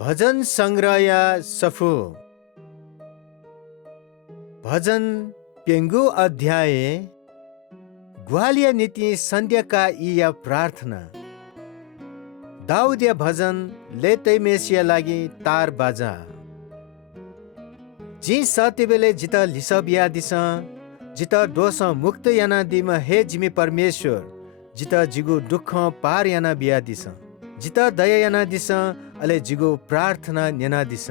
भजन संग्रह सफु भजन पेंगु अध्याय ग्वालिया नीति संध्याका इया प्रार्थना दाउदिया भजन लेतै मेसिया लागि तार बाजा जी सत्य बेले जित लिसब यादिस जित दोष मुक्त याना दिम हे जिमी परमेश्वर जित जिगु दुख पार याना बियादिस जित दया याना दिस अले जिगु प्रार्थना न्याना दिस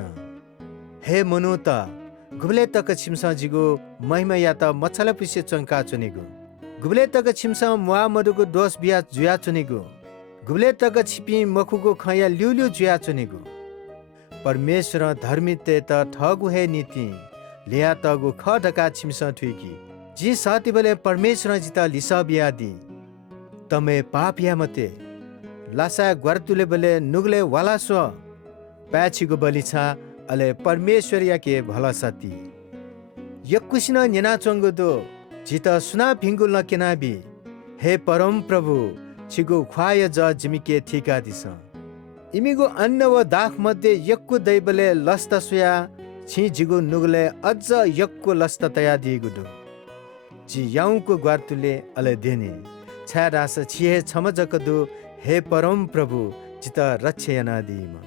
हे मनु त गुबले तक छिमसा जिगु महिमा या त मछला पिसे चंका चुनेगु गुबले तक छिमसा मुआ मधुको दोष बिया जुया चुनेगु गुबले तक छिपी मखुको खया ल्युल्यु जुया चुनेगु परमेश्वर धर्मी ते त ठगु हे नीति लिया तगु ख ढका छिमसा ठुकी जी साथी बेले परमेश्वर जिता लिसा बियादी तमे पाप या मते लासा ग्वारतुले बेले नुगले वाला स्व प्याछीको बलि छ अले परमेश्वर या के भला साथी यकुसिन न्याना चंगुदो जित सुना भिंगु लकेनाबी हे परम प्रभु छिगु ख्वाय ज जिमिके ठिका दिस इमिगु अन्न व दाख मध्ये यक्कु दैबले लस्त सुया छि जिगु नुगले अझ यक्कु लस्त तया दिगु दु जि याउको ग्वारतुले अले देने छा रास छिहे छमजकदु हे परम प्रभु जित रक्षयना दिमा